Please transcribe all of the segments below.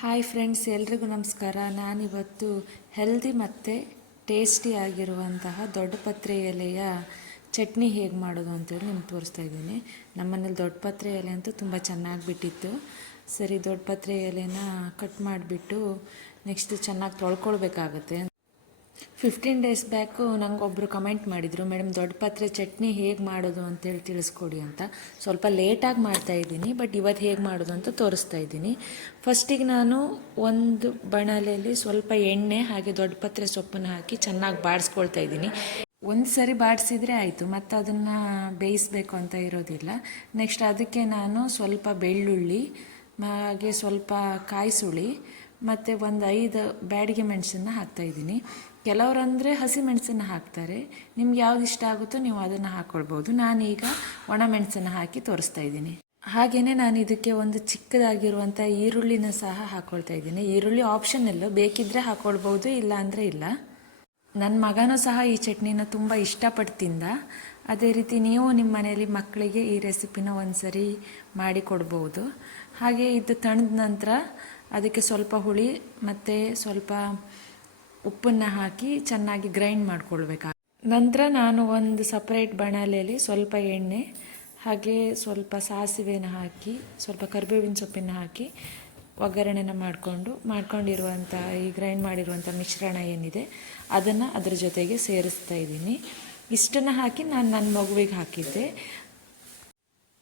Hi friends ಎಲ್ರಿಗೂ ನಮಸ್ಕಾರ. ನಾನಿವತ್ತು ಹೆಲ್ದಿ ಮತ್ತು ಟೇಸ್ಟಿ ಆಗಿರುವಂತಹ ದೊಡ್ಡ ಪತ್ರೆ ಎಲೆಯ ಚಟ್ನಿ ಹೇಗೆ ಮಾಡೋದು ಅಂತೇಳಿ ನಿಮ್ಗೆ ತೋರಿಸ್ತಾ ಇದ್ದೀನಿ. ನಮ್ಮನೇಲಿ ದೊಡ್ಡ ಪತ್ರೆ ಎಲೆ ಅಂತೂ ತುಂಬ ಚೆನ್ನಾಗಿ ಬಿಟ್ಟಿತ್ತು. ಸರಿ ದೊಡ್ಡಪತ್ರೆ ಎಲೆನ ಕಟ್ ಮಾಡಿಬಿಟ್ಟು ನೆಕ್ಸ್ಟ್ ಚೆನ್ನಾಗಿ ತೊಳ್ಕೊಳ್ಬೇಕಾಗತ್ತೆ. ಫಿಫ್ಟೀನ್ ಡೇಸ್ ಬ್ಯಾಕು ನಂಗೆ ಒಬ್ಬರು ಕಮೆಂಟ್ ಮಾಡಿದರು, ಮೇಡಮ್, ದೊಡ್ಡ ಪಾತ್ರೆ ಚಟ್ನಿ ಹೇಗೆ ಮಾಡೋದು ಅಂತೇಳಿ ತಿಳಿಸ್ಕೊಡಿ ಅಂತ. ಸ್ವಲ್ಪ ಲೇಟಾಗಿ ಮಾಡ್ತಾ ಇದ್ದೀನಿ ಬಟ್ ಇವತ್ತು ಹೇಗೆ ಮಾಡೋದು ಅಂತ ತೋರಿಸ್ತಾ ಇದ್ದೀನಿ. ಫಸ್ಟಿಗೆ ನಾನು ಒಂದು ಬಣಲೆಯಲ್ಲಿ ಸ್ವಲ್ಪ ಎಣ್ಣೆ ಹಾಗೆ ದೊಡ್ಡ ಪತ್ರೆ ಸೊಪ್ಪನ್ನು ಹಾಕಿ ಚೆನ್ನಾಗಿ ಬಾಡಿಸ್ಕೊಳ್ತಾ ಇದ್ದೀನಿ. ಒಂದು ಸರಿ ಬಾಡಿಸಿದ್ರೆ ಆಯಿತು, ಮತ್ತು ಅದನ್ನು ಬೇಯಿಸಬೇಕು ಅಂತ ಇರೋದಿಲ್ಲ. ನೆಕ್ಸ್ಟ್ ಅದಕ್ಕೆ ನಾನು ಸ್ವಲ್ಪ ಬೆಳ್ಳುಳ್ಳಿ, ಹಾಗೆ ಸ್ವಲ್ಪ ಕಾಯಿಸುಳಿ ಮತ್ತು ಒಂದು ಐದು ಬ್ಯಾಡಿಗೆ ಮೆಣಸನ್ನು ಹಾಕ್ತಾಯಿದ್ದೀನಿ ಕೆಲವರಂದರೆ ಹಸಿ ಮೆಣಸನ್ನು ಹಾಕ್ತಾರೆ. ನಿಮ್ಗೆ ಯಾವ್ದು ಇಷ್ಟ ಆಗುತ್ತೋ ನೀವು ಅದನ್ನು ಹಾಕ್ಕೊಳ್ಬೋದು ನಾನೀಗ ಒಣ ಮೆಣಸನ್ನು ಹಾಕಿ ತೋರಿಸ್ತಾ ಇದ್ದೀನಿ. ಹಾಗೆಯೇ ನಾನು ಇದಕ್ಕೆ ಒಂದು ಚಿಕ್ಕದಾಗಿರುವಂಥ ಈರುಳ್ಳಿನ ಸಹ ಹಾಕ್ಕೊಳ್ತಾ ಇದ್ದೀನಿ. ಈರುಳ್ಳಿ ಆಪ್ಷನಲ್ಲು ಬೇಕಿದ್ದರೆ ಹಾಕ್ಕೊಳ್ಬೋದು ಇಲ್ಲ ಅಂದರೆ ಇಲ್ಲ. ನನ್ನ ಮಗನೂ ಸಹ ಈ ಚಟ್ನಿನ ತುಂಬ ಇಷ್ಟಪಟ್ಟು ತಿಂದ ಅದೇ ರೀತಿ ನೀವು ನಿಮ್ಮ ಮನೆಯಲ್ಲಿ ಮಕ್ಕಳಿಗೆ ಈ ರೆಸಿಪಿನ ಒಂದು ಸರಿ ಮಾಡಿ ಕೊಡಬಹುದು ಹಾಗೆ ಇದು ತಣದ ನಂತರ ಅದಕ್ಕೆ ಸ್ವಲ್ಪ ಹುಳಿ ಮತ್ತು ಸ್ವಲ್ಪ ಉಪ್ಪನ್ನು ಹಾಕಿ ಚೆನ್ನಾಗಿ ಗ್ರೈಂಡ್ ಮಾಡ್ಕೊಳ್ಬೇಕು ನಂತರ ನಾನು ಒಂದು ಸಪ್ರೇಟ್ ಬಾಣಲೆಯಲ್ಲಿ ಸ್ವಲ್ಪ ಎಣ್ಣೆ, ಹಾಗೆ ಸ್ವಲ್ಪ ಸಾಸಿವೆನ ಹಾಕಿ, ಸ್ವಲ್ಪ ಕರಿಬೇವಿನ ಸೊಪ್ಪಿನ ಹಾಕಿ ಒಗ್ಗರಣೆನ ಮಾಡಿಕೊಂಡು, ಮಾಡ್ಕೊಂಡಿರುವಂಥ ಈ ಗ್ರೈಂಡ್ ಮಾಡಿರುವಂಥ ಮಿಶ್ರಣ ಏನಿದೆ, ಅದನ್ನು ಅದರ ಜೊತೆಗೆ ಸೇರಿಸ್ತಾ ಇದ್ದೀನಿ. ಇಷ್ಟನ್ನು ಹಾಕಿ ನಾನು ನನ್ನ ಮಗುವಿಗೆ ಹಾಕಿದ್ದೆ.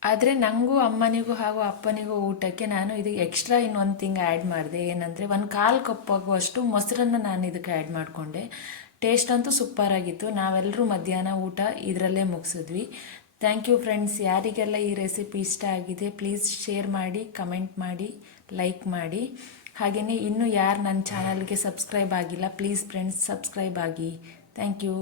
ಆದರೆ ನನಗೂ ಅಮ್ಮನಿಗೂ ಹಾಗೂ ಅಪ್ಪನಿಗೂ ಊಟಕ್ಕೆ ನಾನು ಇದಕ್ಕೆ ಎಕ್ಸ್ಟ್ರಾ ಇನ್ನೊಂದು ತಿಂಗ್ ಆ್ಯಡ್ ಮಾಡಿದೆ. ಏನಂದರೆ ಒಂದು ಕಾಲು ಕಪ್ಪಾಗುವಷ್ಟು ಮೊಸರನ್ನು ನಾನು ಇದಕ್ಕೆ ಆ್ಯಡ್ ಮಾಡಿಕೊಂಡೆ. ಟೇಸ್ಟ್ ಅಂತೂ ಸೂಪರಾಗಿತ್ತು ನಾವೆಲ್ಲರೂ ಮಧ್ಯಾಹ್ನ ಊಟ ಇದರಲ್ಲೇ ಮುಗಿಸಿದ್ವಿ. ಥ್ಯಾಂಕ್ ಯು ಫ್ರೆಂಡ್ಸ್ ಯಾರಿಗೆಲ್ಲ ಈ ರೆಸಿಪಿ ಇಷ್ಟ ಆಗಿದೆ ಪ್ಲೀಸ್ ಶೇರ್ ಮಾಡಿ ಕಮೆಂಟ್ ಮಾಡಿ ಲೈಕ್ ಮಾಡಿ. ಹಾಗೆಯೇ ಇನ್ನೂ ಯಾರು ನನ್ನ ಚಾನಲ್ಗೆ ಸಬ್ಸ್ಕ್ರೈಬ್ ಆಗಿಲ್ಲ ಪ್ಲೀಸ್ ಫ್ರೆಂಡ್ಸ್ ಸಬ್ಸ್ಕ್ರೈಬ್ ಆಗಿ. Thank you